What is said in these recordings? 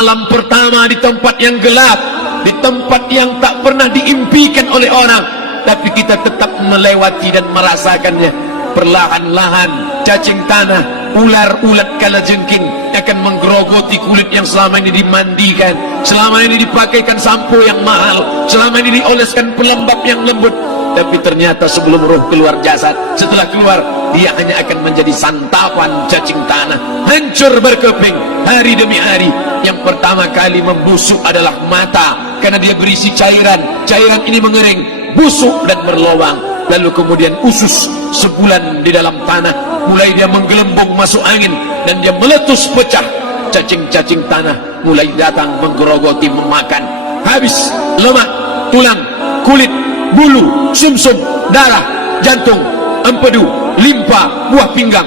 malam pertama di tempat yang gelap, di tempat yang tak pernah diimpikan oleh orang, tapi kita tetap melewati dan merasakannya. Perlahan-lahan cacing tanah, ular-ulat kalajengking akan menggerogoti kulit yang selama ini dimandikan, selama ini dipakaikan sampo yang mahal, selama ini dioleskan pelembab yang lembut. Tapi ternyata sebelum roh keluar jasad, setelah keluar dia hanya akan menjadi santapan cacing tanah, hancur berkeping hari demi hari. Yang pertama kali membusuk adalah mata, karena dia berisi cairan. Cairan ini mengering, busuk dan berlubang. Lalu kemudian usus sebulan di dalam tanah, mulai dia menggelembung masuk angin dan dia meletus pecah. Cacing-cacing tanah mulai datang menggerogoti, memakan. Habis lemak, tulang, kulit, bulu, sumsum, darah, jantung, empedu, limpa, buah pinggang.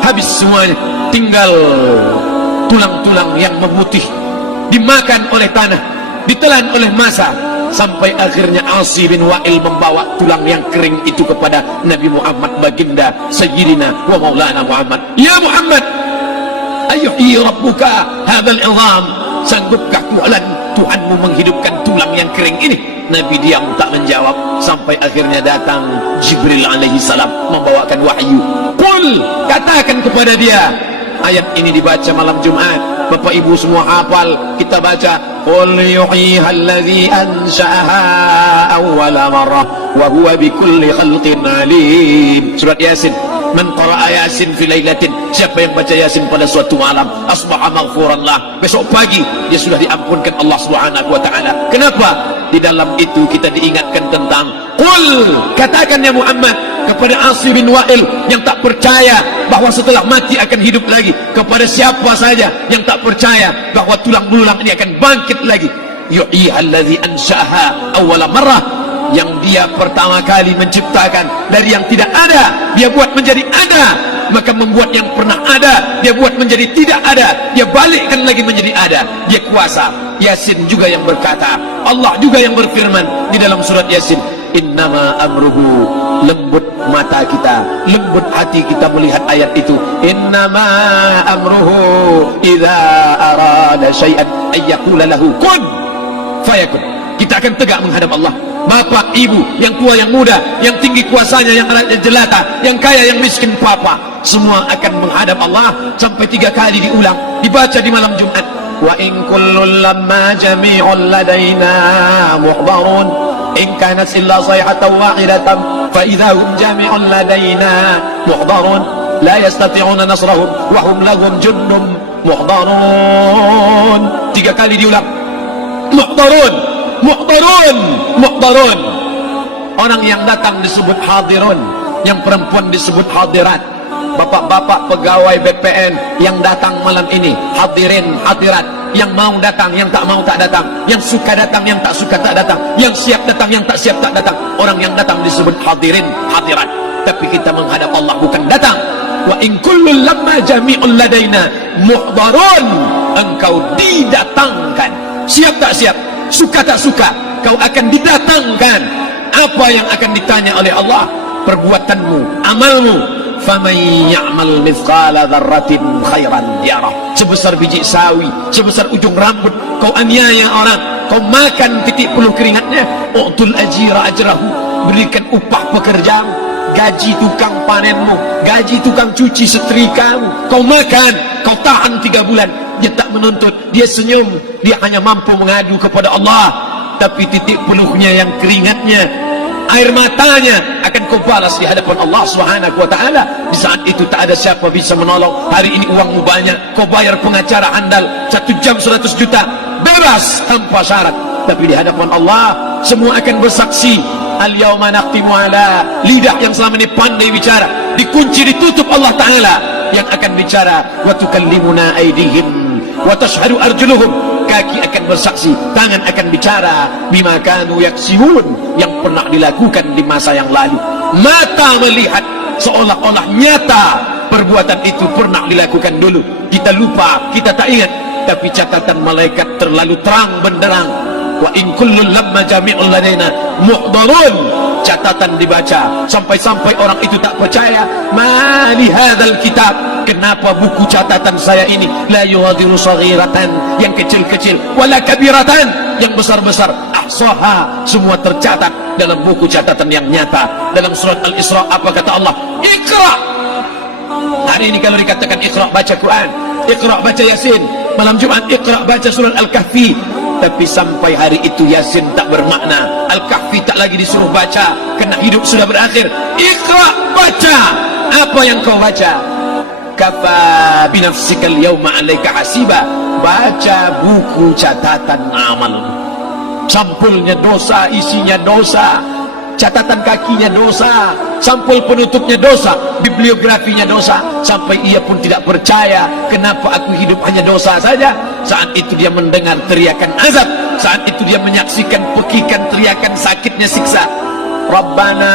Habis semuanya, tinggal tulang-tulang yang memutih, dimakan oleh tanah, ditelan oleh massa, sampai akhirnya Asi bin Wa'il membawa tulang yang kering itu kepada Nabi Muhammad, baginda Sayyidina wa Maulana Muhammad. Ya Muhammad, ayyuhi rabbuka hadzal izam, sanggupkah Tuhanmu menghidupkan tulang yang kering ini? Nabi diam tak menjawab, sampai akhirnya datang Jibril alaihi salam membawakan wahyu. Qul, katakan kepada dia. Ayat ini dibaca malam Jumat, Bapak Ibu semua hafal, kita baca. Qul yuhyiha alladhi ansha'aha awwala marrah wa huwa bikulli khalqin alim. Surat Yasin. Man qara'a Yasin fi lailatin, siapa yang baca Yasin pada suatu malam, asbaha maghfuran lah, besok pagi dia sudah diampunkan Allah Subhanahu wa taala. Kenapa? Di dalam itu kita diingatkan tentang qul, katakan ya Muhammad kepada Asi bin Wa'il yang tak percaya bahwa setelah mati akan hidup lagi, kepada siapa saja yang tak percaya bahwa tulang belulang ini akan bangkit lagi. Yuhyi alladhi ansha'aha awwala marrah, yang dia pertama kali menciptakan dari yang tidak ada, dia buat menjadi ada. Maka membuat yang pernah ada, dia buat menjadi tidak ada, dia balikkan lagi menjadi ada. Dia kuasa. Yasin juga yang berkata, Allah juga yang berfirman di dalam surat Yasin, innama amruhu, lembut mata kita, lembut hati kita melihat ayat itu. Innama amruhu idza arada syai'an ayyaqula lahu kun fayakun. Kita akan tegak menghadap Allah. Bapak, ibu, yang tua, yang muda, yang tinggi kuasanya, yang jelata, yang kaya, yang miskin, papa, semua akan menghadap Allah. Sampai 3 kali diulang, dibaca di malam Jumat. Wa in kullun lamma jami'un ladaina muhdharun in kanat illa sayhatan wahidatan fa idza hum jami'un ladaina muhdharun la yastati'una nasrahum wa hum lahum jundum muhdharun. 3 kali diulang. Muhdharun, muhdharun, muhdharun. Orang yang datang disebut hadirun, yang perempuan disebut hadirat. Bapak-bapak pegawai BPN yang datang malam ini, hadirin, hadirat. Yang mau datang, yang tak mau tak datang, yang suka datang, yang tak suka tak datang, yang siap datang, yang tak siap tak datang. Orang yang datang disebut hadirin, hadirat. Tapi kita menghadap Allah bukan datang. Wa in kullun lamma jami'un ladaina muhdharun, engkau didatangkan. Siap tak siap, suka tak suka, kau akan didatangkan. Apa yang akan ditanya oleh Allah? Perbuatanmu, amalmu. Faman ya'mal mithqala dzarratin khairan yarah. Sebesar biji sawi, sebesar ujung rambut, kau aniaya orang, kau makan titik puluh keringatnya. U'tul ajira ajrahu, berikan upah pekerjamu, gaji tukang panenmu, gaji tukang cuci setrikamu. Kau makan, kau tahan 3 bulan, dia tak menuntut, dia senyum, dia hanya mampu mengadu kepada Allah. Tapi titik peluhnya yang keringatnya, air matanya akan kau balas di hadapan Allah Subhanahu wa taala. Di saat itu tak ada siapa bisa menolong. Hari ini uangmu banyak, kau bayar pengacara andal 1 jam 100 juta, bebas tanpa syarat. Tapi di hadapan Allah semua akan bersaksi. Al-yawma naqtimu ala, lidah yang selama ini pandai bicara dikunci, ditutup Allah taala yang akan bicara. Wa tukallimuna aydihim wa tashhadu arjuluhum, kaki akan bersaksi, tangan akan bicara. Bima kanu yaksibun, yang pernah dilakukan di masa yang lalu. Mata melihat seolah-olah nyata perbuatan itu pernah dilakukan dulu. Kita lupa, kita tak ingat, tapi catatan malaikat terlalu terang benderang. Wa in kullun lamma jami'un ladaina muhdharun, catatan dibaca, sampai-sampai orang itu tak percaya. Ma li hadzal kitab, kenapa buku catatan saya ini la yughadiru saghiratan, yang kecil-kecil, wala kabiratan, yang besar-besar, ahsaha, semua tercatat dalam buku catatan yang nyata. Dalam surat Al-Isra apa kata Allah? Iqra. Hari ini kalau dikatakan Iqra baca Quran, Iqra baca Yasin, malam Jumat Iqra baca surat Al-Kahfi, tapi sampai hari itu Yasin tak bermakna, Al-Kahfi tak lagi disuruh baca, kena hidup sudah berakhir. Iqra, baca. Apa yang kau baca? Kafa binafsikal yawma 'alaika hasiba, baca buku catatan amal. Sampulnya dosa, isinya dosa, catatan kakinya dosa, sampul penutupnya dosa, bibliografinya dosa. Sampai ia pun tidak percaya, kenapa aku hidup hanya dosa saja. Saat itu dia mendengar teriakan azab, saat itu dia menyaksikan pekikan teriakan sakitnya siksa. Rabbana,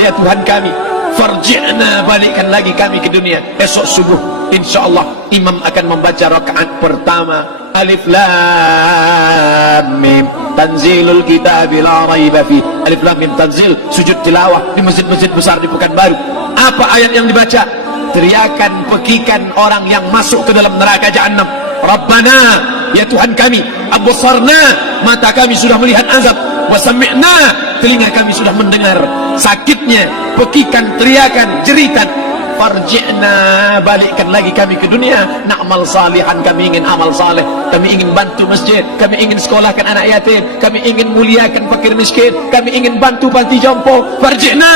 ya Tuhan kami, farji'na, balikkan lagi kami ke dunia. Esok subuh insyaallah imam akan membaca rakaat pertama. Alif lam mim, tanzilul kitab la raiba fi. Alif lam mim tanzil, sujud tilawah di masjid-masjid besar di Pekanbaru. Apa ayat yang dibaca? Teriakan pekikan orang yang masuk ke dalam neraka jahanam. Rabbana, ya Tuhan kami, absarna, mata kami sudah melihat azab, wa sami'na, telinga kami sudah mendengar sakitnya pekikan teriakan jeritan. Farji'na, balikkan lagi kami ke dunia. Na'mal salihan, kami ingin amal saleh, kami ingin bantu masjid, kami ingin sekolahkan anak yatim, kami ingin muliakan fakir miskin, kami ingin bantu panti jompo. Farji'na,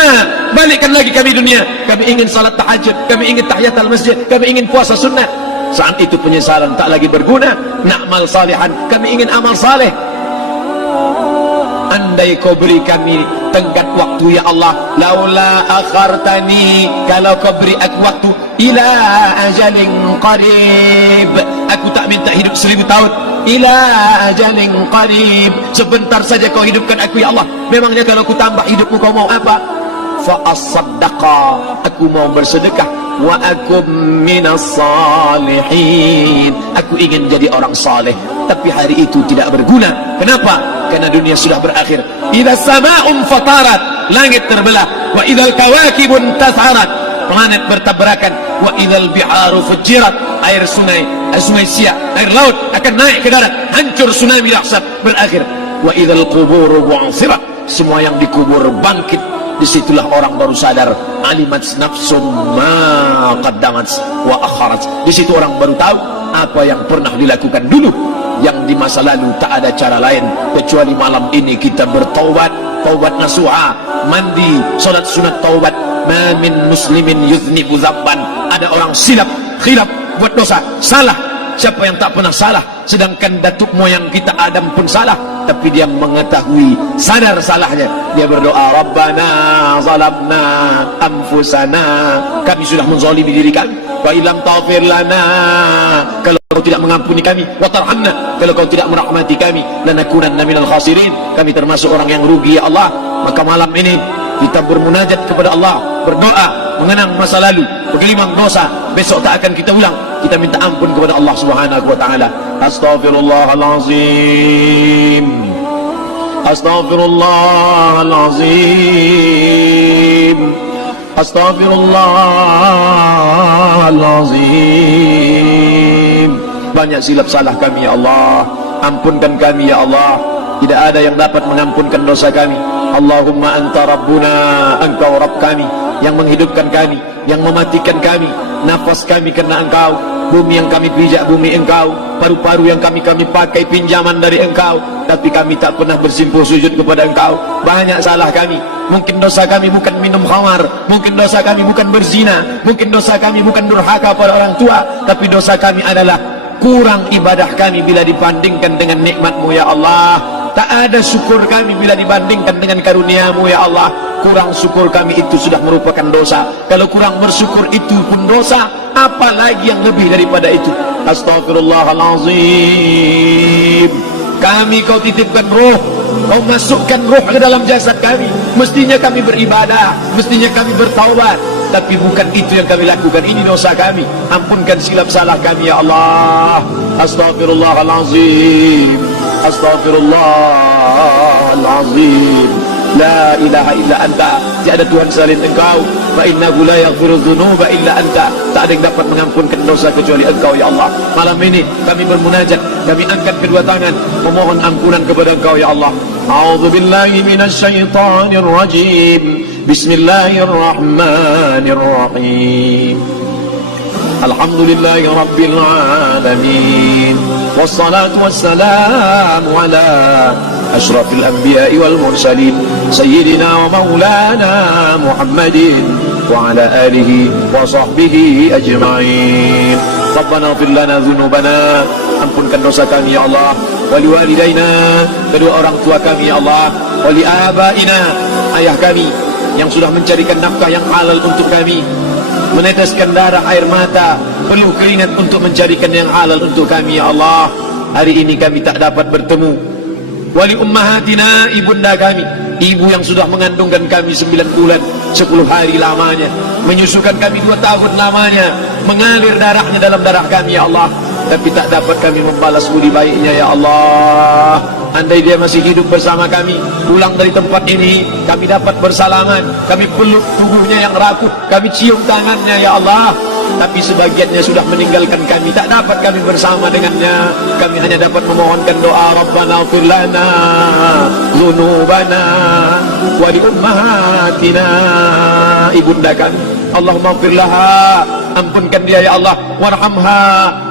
balikkan lagi kami dunia. Kami ingin salat tahajud, kami ingin tahiyatul masjid, kami ingin puasa sunnah. Saat itu penyesalan tak lagi berguna. Na'mal salihan, kami ingin amal saleh. Andai kau beri kami tenggat waktu ya Allah, laula akhartani, kalau kau beri aku waktu, ila ajalin qarib, aku tak minta hidup 1000 tahun, ila ajalin qarib, sebentar saja kau hidupkan aku ya Allah. Memangnya kalau aku tambah hidupmu kau mau apa? Fa as-saddaqa, aku mau bersedekah, wa akum minas salihin, aku ingin jadi orang saleh. Tapi hari itu tidak berguna. Kenapa? Karena dunia sudah berakhir. Idza sama'un fatarat, langit terbelah. Wa idzal kawakibun tas'arat, planet bertabrakan. Wa idzal biharu fujirat, air sungai siak, air laut akan naik ke darat, hancur tsunami dahsyat, berakhir. Wa idzal quburu bu'sirat, semua yang dikubur bangkit. Disitulah orang baru sadar, alimat nafsum ma qaddamat wa akharat. Di situ orang baru tahu apa yang pernah dilakukan dulu, yang di masa lalu tak ada cara lain kecuali malam ini kita bertaubat, taubat nasuha, mandi, salat sunat taubat. Ma min muslimin yuznibu dzamban, ada orang silap, khilaf, buat dosa, salah. Siapa yang tak pernah salah? Sedangkan datuk moyang kita Adam pun salah, tapi dia mengetahui, sadar salahnya. Dia berdoa, Rabbana zalamna anfusana, kami sudah menzalimi diri kami. Wa ilam taghfir lana, kalau kau tidak mengampuni kami, wa tarhamna, kalau kau tidak merahmati kami, lanakunanna minal khasirin, kami termasuk orang yang rugi ya Allah. Maka malam ini kita bermunajat kepada Allah, berdoa, mengenang masa lalu, bergelimang dosa, besok tak akan kita ulang. Kita minta ampun kepada Allah Subhanahu wa taala. Astaghfirullahalazim, astaghfirullahalazim, astaghfirullahalazim. Banyak silap salah kami ya Allah, ampunkan kami ya Allah. Tidak ada yang dapat mengampunkan dosa kami. Allahumma anta rabbuna, engkau Rabb kami, yang menghidupkan kami, yang mematikan kami. Nafas kami karena engkau, bumi yang kami pijak bumi engkau, paru-paru yang kami pakai pinjaman dari engkau, tapi kami tak pernah bersimpuh sujud kepada engkau. Banyak salah kami. Mungkin dosa kami bukan minum khamar, mungkin dosa kami bukan berzina, mungkin dosa kami bukan durhaka pada orang tua, tapi dosa kami adalah kurang ibadah kami bila dibandingkan dengan nikmat-Mu ya Allah. Tak ada syukur kami bila dibandingkan dengan karunia-Mu ya Allah. Kurang syukur kami itu sudah merupakan dosa. Kalau kurang bersyukur itu pun dosa, apalagi yang lebih daripada itu. Astaghfirullahalazim. Kami kau titipkan roh, kau masukkan roh ke dalam jasad kami. Mestinya kami beribadah, mestinya kami bertaubat, tapi bukan itu yang kami lakukan. Ini dosa kami. Ampunkan silap salah kami ya Allah. Astaghfirullahalazim, astaghfirullahalazim, La ilaha illa anta, tiada Tuhan selain engkau. Fa innahu la yaghfiru dzunuba illa anta, tak ada yang dapat mengampunkan dosa kecuali engkau ya Allah. Malam ini kami bermunajat, kami angkat kedua tangan memohon ampunan kepada engkau ya Allah. A'udzu billahi minasyaitonir rajim. Bismillahirrahmanirrahim. Alhamdulillahi rabbil alamin. Wassalatu wassalamu ala ashrafil anbiya'i wal mursalin sayyidina wa maulana Muhammadin wa ala alihi wa sahbihi ajma'in. Rabbana ighfir lana dzunubana, ampunkan dosa kami ya Allah, wali walidaina, kedua orang tua kami ya Allah, wali abaina, ayah kami yang sudah mencarikan nafkah yang halal untuk kami, meneteskan darah air mata, peluh keringat untuk mencarikan yang halal untuk kami ya Allah. Hari ini kami tak dapat bertemu. Wali ummahatina, ibunda kami, ibu yang sudah mengandungkan kami 9 bulan 10 hari lamanya, menyusukan kami 2 tahun lamanya, mengalir darahnya dalam darah kami ya Allah, tapi tak dapat kami membalas budi baiknya ya Allah. Andai dia masih hidup bersama kami, pulang dari tempat ini, kami dapat bersalaman, kami peluk tubuhnya yang rapuh, kami cium tangannya ya Allah. Tapi sebagiannya sudah meninggalkan kami, tak dapat kami bersama dengannya. Kami hanya dapat memohonkan doa, Rabbana ighfir lana dzunubana wa li ummahatina, ibunda kami, Allahumma ighfir laha, ampunkan dia ya Allah, warhamha,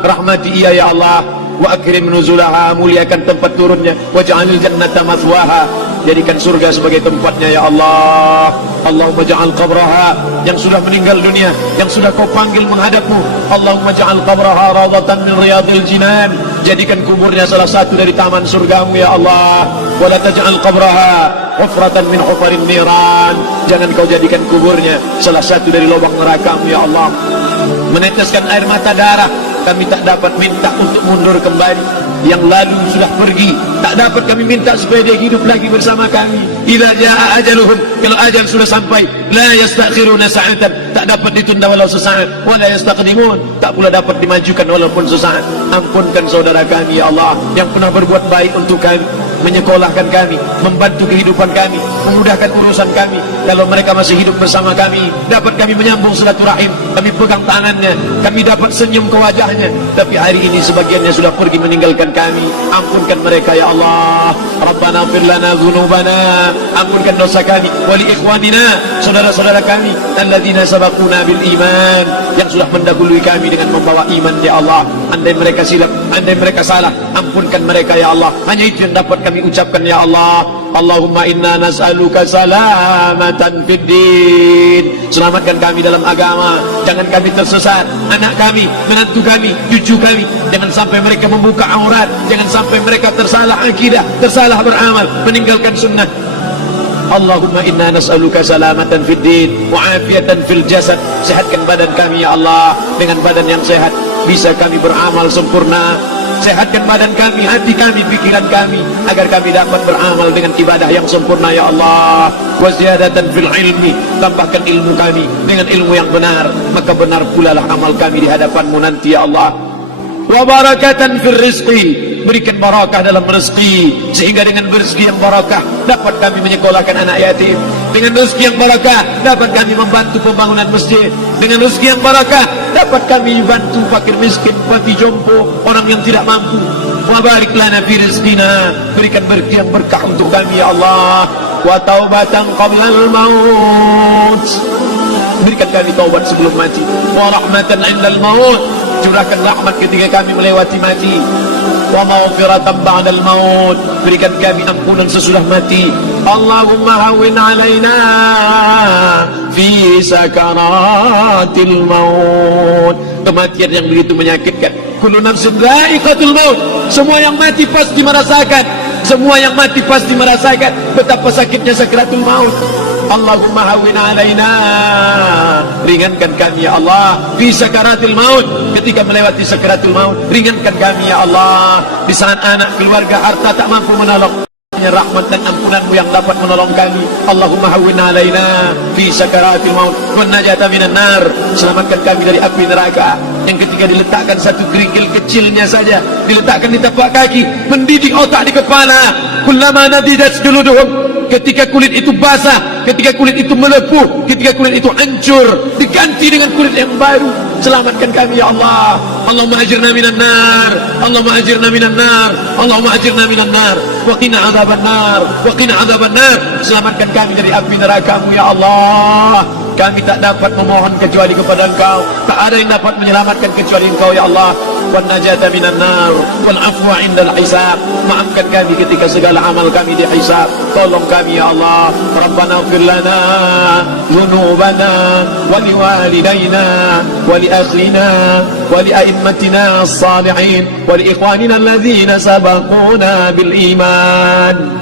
rahmati ia ya Allah, wa akrim nuzulaha, muliakan tempat turunnya, waj'alil jannata mathwaha, jadikan surga sebagai tempatnya ya Allah. Allahumma ja'al qabraha, yang sudah meninggal dunia, yang sudah kau panggil menghadapmu, Allahumma ja'al qabraha rawdatan min riyadil jinan, jadikan kuburnya salah satu dari taman surgamu ya Allah. Wa la taj'al qabraha hufratan min hufarin niran, jangan kau jadikan kuburnya salah satu dari lubang nerakamu ya Allah. Meneteskan air mata darah, kami tak dapat minta untuk mundur kembali. Yang lalu sudah pergi, tak dapat kami minta supaya dia hidup lagi bersama kami. Idza jaa ajaluhum, kalau ajal sudah sampai, la yastakhiruna sa'atan, tak dapat ditunda walau sesaat, wa la yastaqdimun, tak pula dapat dimajukan walaupun sesaat. Ampunkan saudara kami ya Allah, yang pernah berbuat baik untuk kami, menyekolahkan kami, membantu kehidupan kami, memudahkan urusan kami. Kalau mereka masih hidup bersama kami, dapat kami menyambung silaturahim, kami pegang tangannya, kami dapat senyum ke wajahnya. Tapi hari ini sebagiannya sudah pergi meninggalkan kami. Ampunkan mereka ya Allah. Rabbana ighfir lana dzunubana, ampunkan dosa kami, wali ikhwanina, saudara-saudara kami, alladzina sabaquna bil iman, yang sudah mendahului kami dengan membawa iman ya Allah. Andai mereka silap, andai mereka salah, ampunkan mereka ya Allah. Hanya itu yang dapat kami ucapkan ya Allah. Allahumma inna nas'aluka salamatan fid din, selamatkan kami dalam agama, jangan kami tersesat, anak kami, menantu kami, cucu kami, jangan sampai mereka membuka aurat, jangan sampai mereka tersalah akidah, tersalah beramal, meninggalkan sunnah. Allahumma inna nas'aluka salamatan fid din wa afiatan fil jasad, sehatkan badan kami ya Allah, dengan badan yang sehat bisa kami beramal sempurna. Sehatkan badan kami, hati kami, pikiran kami, agar kami dapat beramal dengan ibadah yang sempurna ya Allah. Wa ziyadatan fil ilmi, tambahkan ilmu kami dengan ilmu yang benar, maka benar pula lah amal kami di hadapanmu nanti ya Allah. Wa barakatan fil rizqi, berikan barakah dalam rezeki, sehingga dengan rezeki yang barakah dapat kami menyekolahkan anak yatim, dengan rezeki yang barakah dapat kami membantu pembangunan masjid, dengan rezeki yang barakah dapat kami bantu fakir miskin, panti jompo, orang yang tidak mampu. Wa barik lana fi rizqina, berikan rezeki yang berkah untuk kami ya Allah. Wa taubatan qabla al-maut, berikan kami taubat sebelum mati. Wa rahmatan 'inda al-maut, curahkan rahmat ketika kami melewati mati. Wa maghfiratan ba'da al-maut, berikan kami ampunan sesudah mati. Allahumma hawwin 'alaina fi sakaratil maut, kematian yang begitu menyakitkan. Kullu nafsin dha'iqatul maut, semua yang mati pasti merasakan, semua yang mati pasti merasakan betapa sakitnya sakaratul maut. Allahumma hawwin 'alaina, ringankan kami ya Allah fi sakaratil maut, ketika melewati sakaratul maut, ringankan kami ya Allah. Di saat anak, keluarga, harta tak mampu menolong, hanya rahmat dan ampunanmu yang dapat menolong kami. Allahumma hawwin 'alaina fi sakaratil maut wan najata minan nar, selamatkan kami dari api neraka yang ketika diletakkan satu kerikil kecilnya saja, diletakkan di tapak kaki, mendidik otak di kepala. Kullama nadidat juluduhum ketika kulit itu basah, ketika kulit itu melepuh, ketika kulit itu hancur, diganti dengan kulit yang baru. Selamatkan kami ya Allah. Allahumma ajirna minan nar, Allahumma ajirna minan nar, Allahumma ajirna minan nar, wa qina adzaban nar, wa qina adzaban nar. Selamatkan kami dari api neraka-Mu ya Allah. Kami tak dapat memohon kecuali kepada Engkau, tak ada yang dapat menyelamatkan kecuali Engkau ya Allah. Wan najata minan nar wal afwa indal hisab. Maafkan kami ketika segala amal kami dihisab. Tolong kami ya Allah. Rabbana ighfir lana dhunubana wa liwalidayna wa li akhina wa li a'immatina as-salihin wa li ikhwanina alladhina sabaquna bil iman.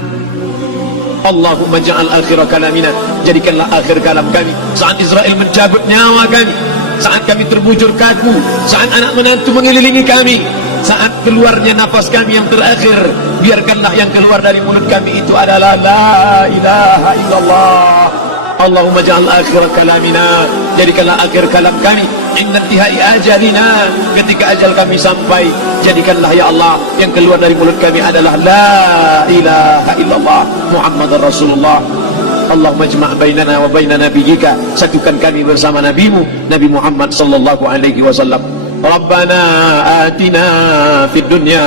Allahumma ja'al akhir kalamina, jadikanlah akhir kalam kami saat Israel mencabut nyawa kami, saat kami terbujur kaku, saat anak menantu mengelilingi kami, saat keluarnya nafas kami yang terakhir, biarkanlah yang keluar dari mulut kami itu adalah la ilaha illallah. Allahumma ja'al akhir kalamina, jadikanlah akhir kalam kami inna intihai ajalina, ketika ajal kami sampai, jadikanlah ya Allah yang keluar dari mulut kami adalah la ilaha illallah Muhammadar Rasulullah. Allahumma jma' bainana wa baina nabiyyika, satukan kami bersama nabimu Nabi Muhammad sallallahu alaihi wasallam. Rabbana atina fid dunya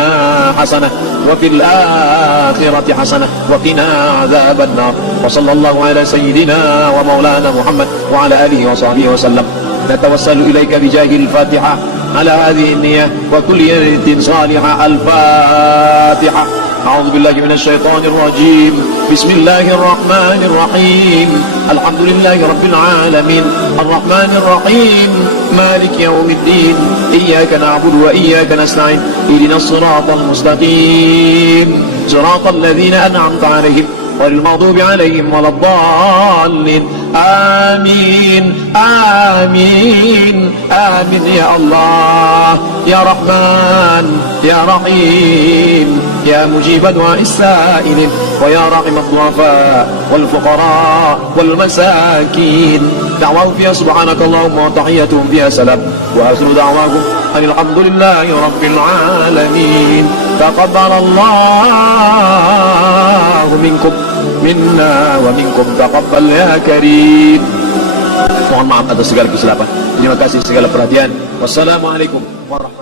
hasanah wa fil akhirati hasanah wa qina adzaban nar. Wa sallallahu ala sayyidina wa maulana Muhammad wa ala alihi wa sahbihi wa sallam. Natawassalu ilaika bijahil Fatihah ala hadhihi an-niyyah wa kulli niyatin salihah. Al-Fatihah. A'udzu billahi minasy syaithanir rajim. Bismillahirrahmanir rahim. Alhamdulillahi rabbil alamin. Arrahmanir rahim. Maliki yaumiddin. Iyyaka na'budu wa iyyaka nasta'in. Ihdinas siratal mustaqim. Siratal ladzina an'amta 'alaihim ghairil maghdubi 'alaihim waladdallin. Amin. Amin. Amin ya Allah. Ya Rahman, ya Rahim, ya mujib du'a'is sa'ilin, wa ya rahim ad-du'afa wal fuqara wal masakin. Da'wahu fiha subhanakallahumma wa tahiyyatuhum fiha salam, wa akhiru da'wahum alhamdulillahi rabbil alamin. Taqabbalallahu minkum minna wa minkum taqabbal ya karim. Mohon maaf atas segala kesilapan. Terima kasih segala perhatian. Wassalamualaikum warahmatullahi wabarakatuh.